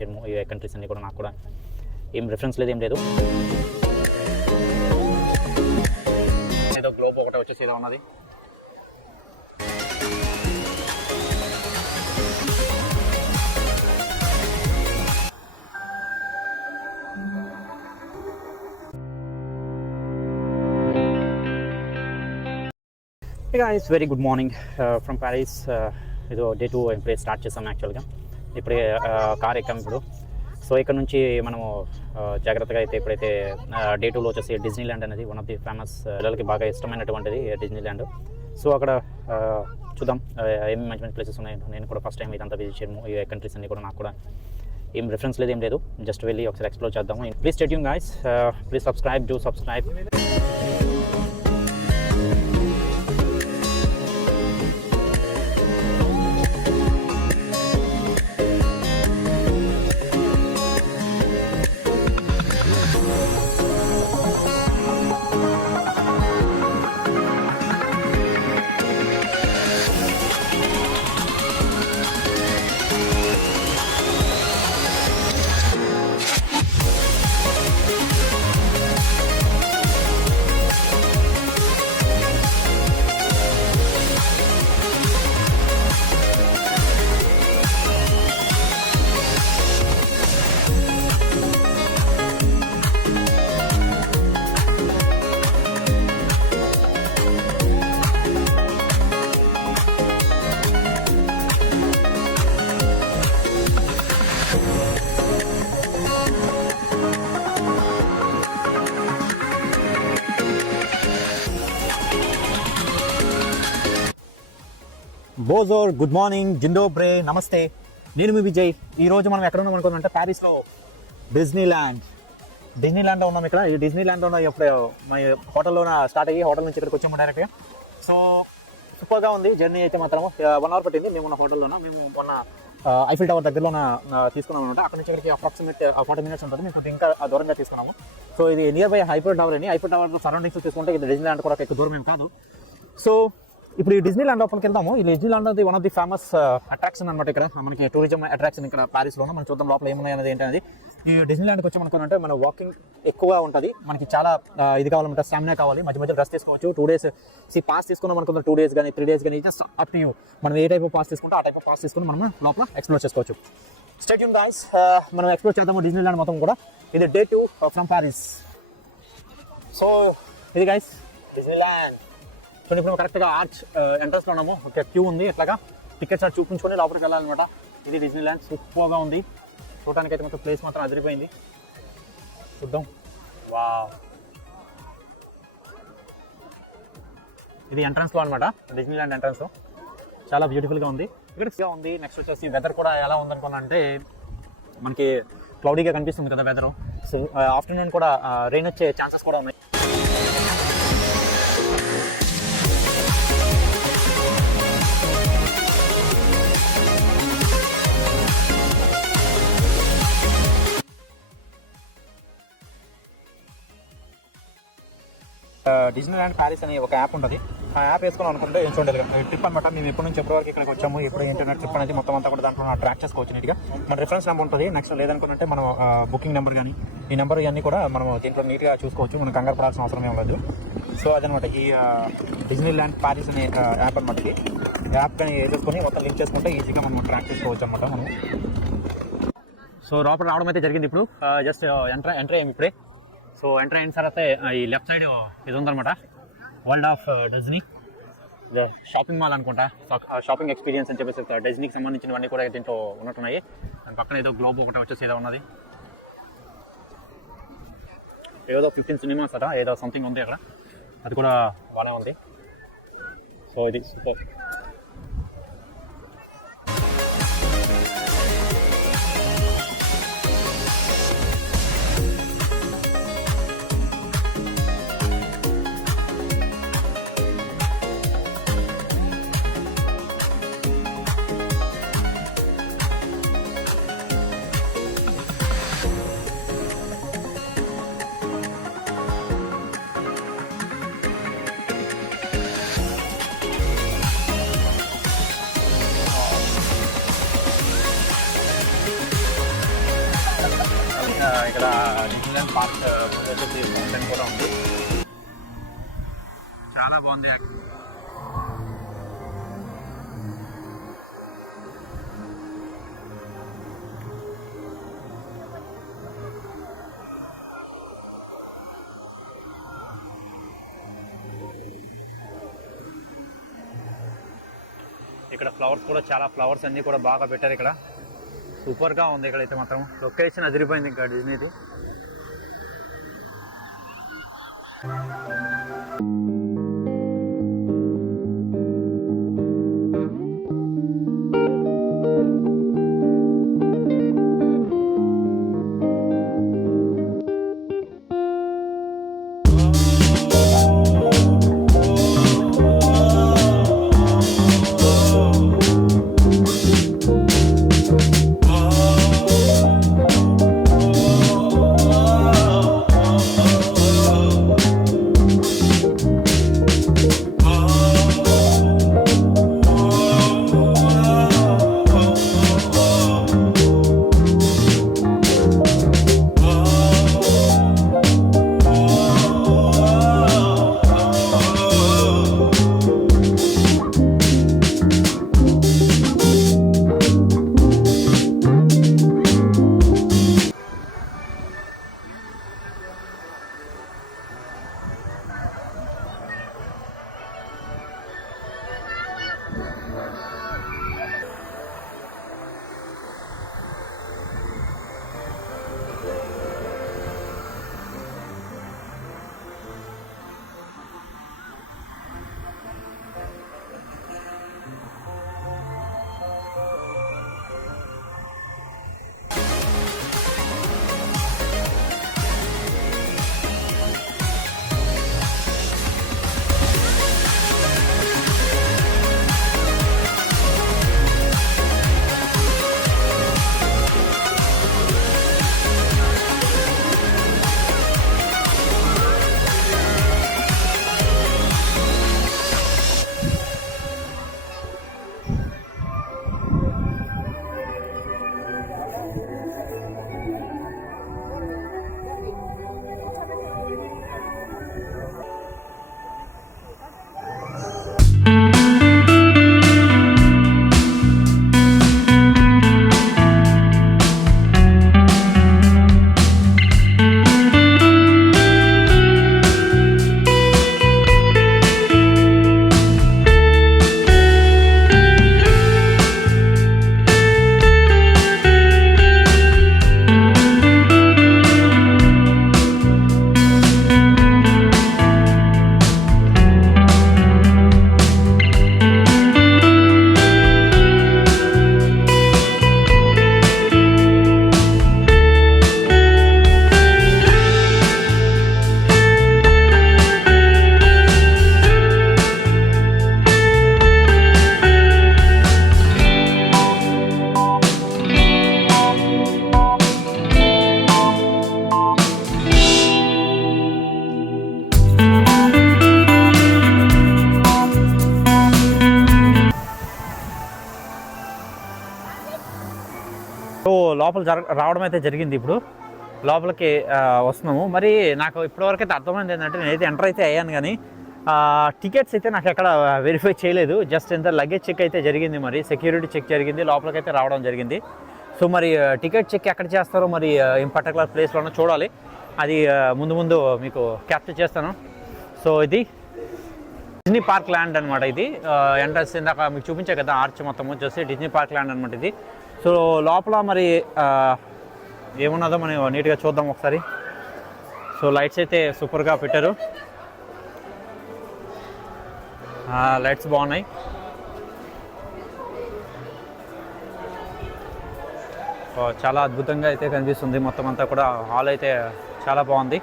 ఇచ్చాము. ఈ కంట్రీస్ అన్నీ కూడా నాకు కూడా ఏం రిఫరెన్స్ లేదు, ఏం లేదు. ఏదో గ్లోబ్ ఒకటే వచ్చేసి ఏదో ఉన్నది. Hey guys, very good morning from Paris. ఇది డే 2 ఇప్పుడే స్టార్ట్ చేసాం. యాక్చువల్గా ఇప్పుడే కార్ ఎక్కాం ఇప్పుడు. సో ఇక్కడ నుంచి మనము జాగ్రత్తగా అయితే ఇప్పుడైతే డే 2లో వచ్చేసి డిజ్నీ ల్యాండ్ అనేది వన్ ఆఫ్ ది ఫేమస్, పిల్లలకి బాగా ఇష్టమైనటువంటిది డిజ్నీ ల్యాండ్. సో అక్కడ చూద్దాం ఏమి మంచి మంచి ప్లేసెస్ ఉన్నాయి. నేను కూడా ఫస్ట్ టైం ఇదంతా విజిట్ చేయము. ఈ కంట్రీస్ అన్నీ కూడా నాకు కూడా ఏం రిఫరెన్స్ లేదు, ఏం లేదు. జస్ట్ వెళ్ళి ఒకసారి ఎక్స్ప్లోర్ చేద్దాము. Please stay tune guys, please subscribe. Bonjour, good morning, జిందోబ్రే, నమస్తే. నేను మీ విజయ్. ఈరోజు మనం ఎక్కడ ఉన్నాం అనుకుందంటే ప్యారిస్లో డిజ్నీ ల్యాండ్లో ఉన్నాం. ఇక్కడ ఈ డిజ్నీ ల్యాండ్లో ఉన్న ఇప్పుడు మా హోటల్లో స్టార్ట్ అయ్యి హోటల్ నుంచి ఇక్కడికి వచ్చాము డైరెక్ట్గా. సో సూపర్గా ఉంది జర్నీ అయితే మాత్రం. 1 అవర్ పట్టింది. మేము ఉన్న హోటల్లోన మేము మొన్న ఐఫిల్ టవర్ దగ్గరలో తీసుకున్నాం అనమాట. అక్కడ నుంచి ఇక్కడికి అప్రాక్సిమేట్ 40 మినిట్స్ ఉంటుంది. మేము ఇంకా దూరంగా తీసుకున్నాము. సో ఇది నియర్ బై ఐఫిల్ టవర్ అని. ఐఫిల్ టవర్ సరౌండింగ్స్ తీసుకుంటే ఇది డిజ్నీ ల్యాండ్ కూడా ఎక్కువ దూరం ఏం కాదు. సో ఇప్పుడు ఈ డిజ్నీ ల్యాండ్ లోపలికి వెళ్దాము. ఈ డిజ్నీ ల్యాండ్ అనేది one of the famous attraction అనమాట. ఇక్కడ మనకి టూరిజం అట్రాక్షన్ ఇక్కడ ప్యారిస్లోనే. మనం చూద్దాం లోపల ఏమున్నాయి అనేది ఏంటనేది. ఈ డిజ్నీ ల్యాండ్కి వచ్చి మనకునంటే మన వాకింగ్ ఎక్కువగా ఉంటుంది. మనకి చాలా ఇది కావాలంటే స్టామినా కావాలి. మధ్య మధ్య రెస్ట్ తీసుకోవచ్చు. 2 days పాస్ తీసుకున్నాం అనుకుందాం. 2 days కానీ 3 days కానీ జస్ట్ అప్ టు యూ. మనం ఏ టైప్ ఆఫ్ పాస్ తీసుకుంటే ఆ టైప్ ఆఫ్ పాస్ తీసుకుని మనం లోపల ఎక్స్ప్లోర్ చేసుకోవచ్చు. స్టే ట్యూన్ గైస్, మనం ఎక్స్ప్లోర్ చేద్దాము డిజ్నీ ల్యాండ్ మొత్తం కూడా. ఇది డే 2 ఫ్రమ్ ప్యారిస్. సో ఇది గైస్ డిజ్నీ ల్యాండ్. సో ఇప్పుడు కరెక్ట్గా ఆర్చ్ ఎంట్రన్స్లో ఉన్నాము. ఒక క్యూ ఉంది. ఇట్లాగా టికెట్స్ చూపించుకొని లోపలికి వెళ్ళాలన్నమాట. ఇది డిజ్నీ ల్యాండ్ సూపర్గా ఉంది. చూడటానికి అయితే మొత్తం ప్లేస్ మాత్రం అదిరిపోయింది. చూద్దాం. వావ్, ఇది ఎంట్రన్స్లో అనమాట. డిజ్నీ ల్యాండ్ ఎంట్రన్స్ చాలా బ్యూటిఫుల్గా ఉంది. ఇక్కడ ఉంది. నెక్స్ట్ వచ్చేసి వెదర్ కూడా ఎలా ఉందనుకున్నానంటే మనకి క్లౌడీగా కనిపిస్తుంది కదా వెదరు. సో ఆఫ్టర్నూన్ కూడా రెయిన్ వచ్చే ఛాన్సెస్ కూడా ఉన్నాయి. డిజ్నీ ల్యాండ్ ప్యారిస్ అనే ఒక యాప్ ఉంటుంది. ఆ యాప్ వేసుకున్నాం అనుకుంటే ఏం చూడాలి ట్రిప్ అనమాట. మేము ఎప్పటి నుంచి ఎప్పటి వరకు ఇక్కడికి వచ్చాము, ఎప్పుడు ఇంటర్నెట్ ట్రిప్ అనేది మొత్తం అంతా కూడా దాంట్లో ట్రాక్ చేసుకోవచ్చు నీట్గా. మన రిఫరెన్స్ నెంబర్ ఉంటుంది. నెక్స్ట్ లేదనుకుంటే మనం బుకింగ్ నెంబర్ కానీ ఈ నెంబర్ ఇవన్నీ కూడా మనం దీంట్లో నీట్గా చూసుకోవచ్చు. మనం కంగారు పడాల్సిన అవసరం ఉండదు. సో అదనమాట ఈ డిజ్నీ ల్యాండ్ ప్యారిస్ అనే యాప్ అనమాట. ఇది యాప్ కానీ వేసుకొని మొత్తం లింక్ చేసుకుంటే ఈజీగా మనం ట్రాక్ చేసుకోవచ్చు అనమాట మనం. సో లోపల రావడం అయితే జరిగింది. ఇప్పుడు జస్ట్ ఎంటర్ అయ్యాము ఇప్పుడే. సో ఎంటర్ అయిన తర్వాత ఈ లెఫ్ట్ సైడ్ ఇది ఉందన్నమాట, world of Disney shopping mall అనుకుంటా. షాపింగ్ ఎక్స్పీరియన్స్ అని చెప్పేసి డిజ్నీకి సంబంధించినవన్నీ కూడా దీంట్లో ఉన్నట్టున్నాయి. దాని పక్కన ఏదో గ్లోబ్ ఒకటి వచ్చేసి ఏదో ఉన్నది. ఏదో 15 సినిమాస్ అట ఏదో సంథింగ్ ఉంది అక్కడ. అది కూడా బాగానే ఉంది. సో ఇది సూపర్. ఇక్కడ డిస్నీలాండ్ పార్క్ ఫౌంటైన్ కూడా ఉంది, చాలా బాగుంది. ఇక్కడ ఫ్లవర్స్ కూడా చాలా ఫ్లవర్స్ అన్నీ కూడా బాగా పెట్టారు. ఇక్కడ సూపర్గా ఉంది. ఇక్కడైతే మాత్రం లొకేషన్ అదిరిపోయింది ఇంకా డిజ్నీది. సో లోపల రావడం అయితే జరిగింది. ఇప్పుడు లోపలికి వస్తున్నాము. మరి నాకు ఇప్పటివరకు అయితే అర్థమైంది ఏంటంటే, నేనైతే ఎంటర్ అయితే అయ్యాను కానీ టికెట్స్ అయితే నాకు ఎక్కడ వెరిఫై చేయలేదు. జస్ట్ ఎంత లగేజ్ చెక్ అయితే జరిగింది, మరి సెక్యూరిటీ చెక్ జరిగింది, లోపలికైతే రావడం జరిగింది. సో మరి టికెట్ చెక్ ఎక్కడ చేస్తారో మరి ఇన్ పర్టికులర్ ప్లేస్లోనే చూడాలి. అది ముందు ముందు మీకు క్యాప్చర్ చేస్తాను. సో ఇది డిజ్నీ పార్క్ ల్యాండ్ అనమాట. ఇది ఎంట్రన్స్ ఇందాక మీకు చూపించే కదా ఆర్చ్ మొత్తం వచ్చేసి డిజ్నీ పార్క్ ల్యాండ్ అనమాట ఇది. సో లోపల మరి ఏమున్నదో మనం నీట్గా చూద్దాం ఒకసారి. సో లైట్స్ అయితే సూపర్గా పెట్టారు, లైట్స్ బాగున్నాయి. చాలా అద్భుతంగా అయితే కనిపిస్తుంది. మొత్తం అంతా కూడా హాల్ అయితే చాలా బాగుంది,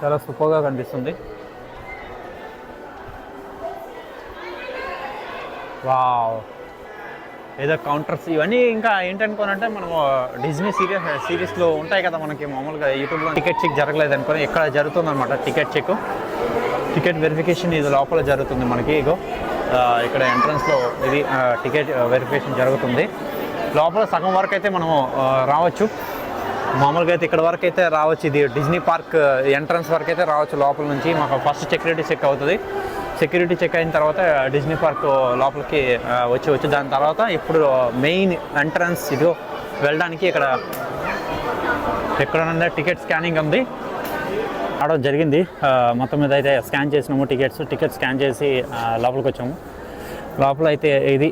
చాలా సూపర్గా కనిపిస్తుంది. వావ్, ఏదో కౌంటర్స్ ఇవన్నీ ఇంకా ఏంటనుకోనంటే మనము డిజ్నీ సిరీస్లో ఉంటాయి కదా మనకి మామూలుగా యూట్యూబ్లో. టికెట్ చెక్ జరగలేదు అనుకోని ఇక్కడ జరుగుతుందన్నమాట టికెట్ చెక్, టికెట్ వెరిఫికేషన్ ఇది లోపల జరుగుతుంది మనకి. ఇగో ఇక్కడ ఎంట్రన్స్లో ఇది టికెట్ వెరిఫికేషన్ జరుగుతుంది. లోపల సగం వరకు అయితే మనము రావచ్చు. మామూలుగా అయితే ఇక్కడ వరకు అయితే రావచ్చు. ఇది డిజ్నీ పార్క్ ఎంట్రన్స్ వరకు అయితే రావచ్చు. లోపల నుంచి మాకు ఫస్ట్ సెక్యూరిటీ చెక్ అవుతుంది. సెక్యూరిటీ చెక్ అయిన తర్వాత డిజ్నీ పార్క్ లోపలికి వచ్చి దాని తర్వాత ఇప్పుడు మెయిన్ ఎంట్రన్స్ ఇది వెళ్ళడానికి ఇక్కడ టికెట్ స్కానింగ్ ఉంది ఆడో జరిగింది. మొత్తం మీద అయితే స్కాన్ చేసినాము టికెట్ స్కాన్ చేసి లోపలికి వచ్చాము. లోపల అయితే ఇది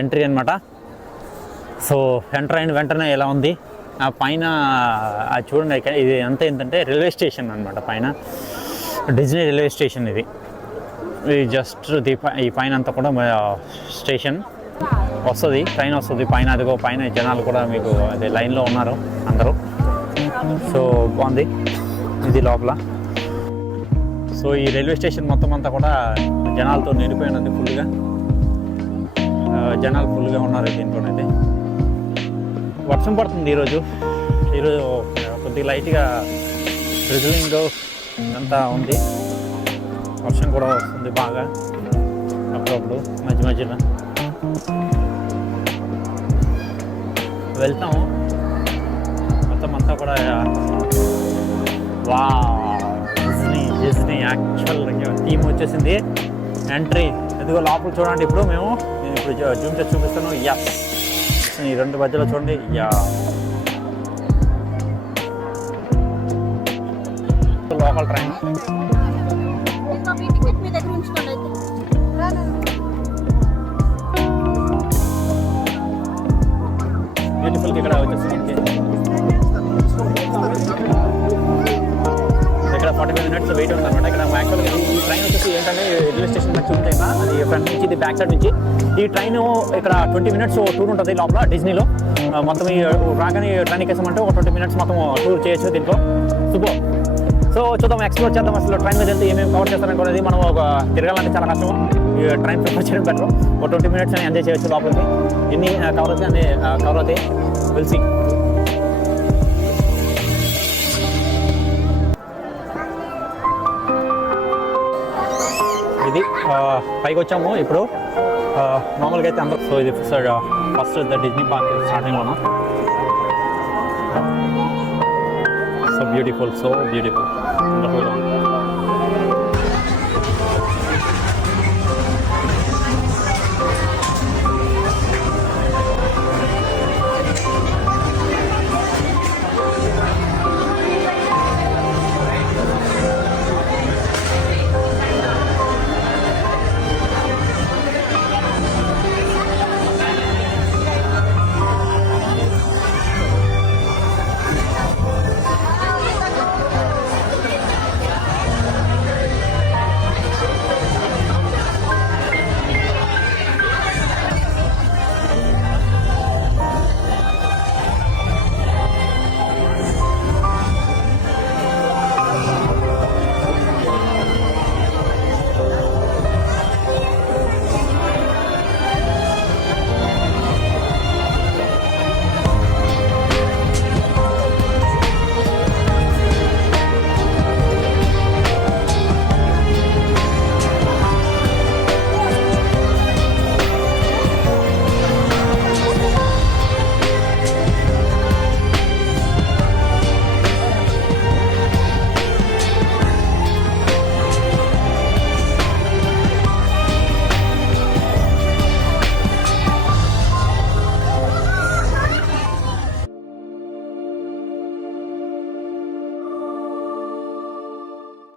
ఎంట్రీ అనమాట. సో ఎంటర్ అయిన వెంటనే ఎలా ఉంది పైన చూడండి. ఇది అంతా ఏంటంటే రైల్వే స్టేషన్ అనమాట. పైన డిజ్నీ రైల్వే స్టేషన్ ఇది జస్ట్ ఈ పైన అంతా కూడా స్టేషన్ వస్తుంది, ట్రైన్ వస్తుంది పైన. అదిగో పైన జనాలు కూడా మీకు అదే లైన్లో ఉన్నారు అందరూ. సో బాగుంది ఇది లోపల. సో ఈ రైల్వే స్టేషన్ మొత్తం అంతా కూడా జనాలతో నిండిపోయినది. ఫుల్గా జనాలు ఫుల్గా ఉన్నారు. దీంట్లోనైతే వర్షం పడుతుంది ఈరోజు కొద్దిగా లైట్గా డ్రిజిలింగ్ ఇదంతా ఉంది. వర్షం కూడా వస్తుంది బాగా అప్పుడప్పుడు మధ్యలో వెళ్తాము. మొత్తం అంతా కూడా వా డిజ్నీ యాక్చువల్ థీమ్ వచ్చేసింది. ఎంట్రీ ఎదుగో లోపల చూడండి. నేను ఇప్పుడు జూమ్ చేసి చూపిస్తాను. ఈ రెండు మధ్యలో చూడండి. Local train beautiful. ఇక్కడ వచ్చేసి ఇక్కడ 45 minutes వెయిట్ ఉందన్నమాట. ఇక్కడ యాక్చువల్గా ఈ ట్రైన్ వచ్చేసి ఏంటంటే రైల్వే స్టేషన్ నుంచి ఉంటుంది కదా, అది ఫ్రంట్ నుంచి ఇది బ్యాక్ సైడ్ నుంచి. ఈ ట్రైన్ ఇక్కడ 20 minutes టూర్ ఉంటుంది లోపల డిజ్నీలో. మొత్తం ఈ రాగానే ట్రైన్ ఎక్కేసామంటే ఒక 20 minutes మొత్తం టూర్ చేయొచ్చు దీంట్లో. సూపర్. సో చూద్దాం, ఎక్స్ప్లోర్ చేద్దాం అసలు ట్రైన్ మీద వెళ్తే ఏమేమి కవర్ చేస్తారనుకునేది. మనం తిరగాలంటే చాలా కష్టం. ఈ ట్రైన్ ప్రిఫర్ చేయడం బెటర్. ఒక 20 minutes అని ఎంజాయ్ చేయొచ్చు లోపలికి. ఎన్ని కవర్ అవుతాయి అన్ని కవర్ అవుతాయి. వెల్సి ఇది పైకి వచ్చాము ఇప్పుడు. మామూలుగా అయితే అందరూ. సో ఇది ఫస్ట్ డిజ్నీ పార్క్ స్టార్టింగ్లోనా. So beautiful.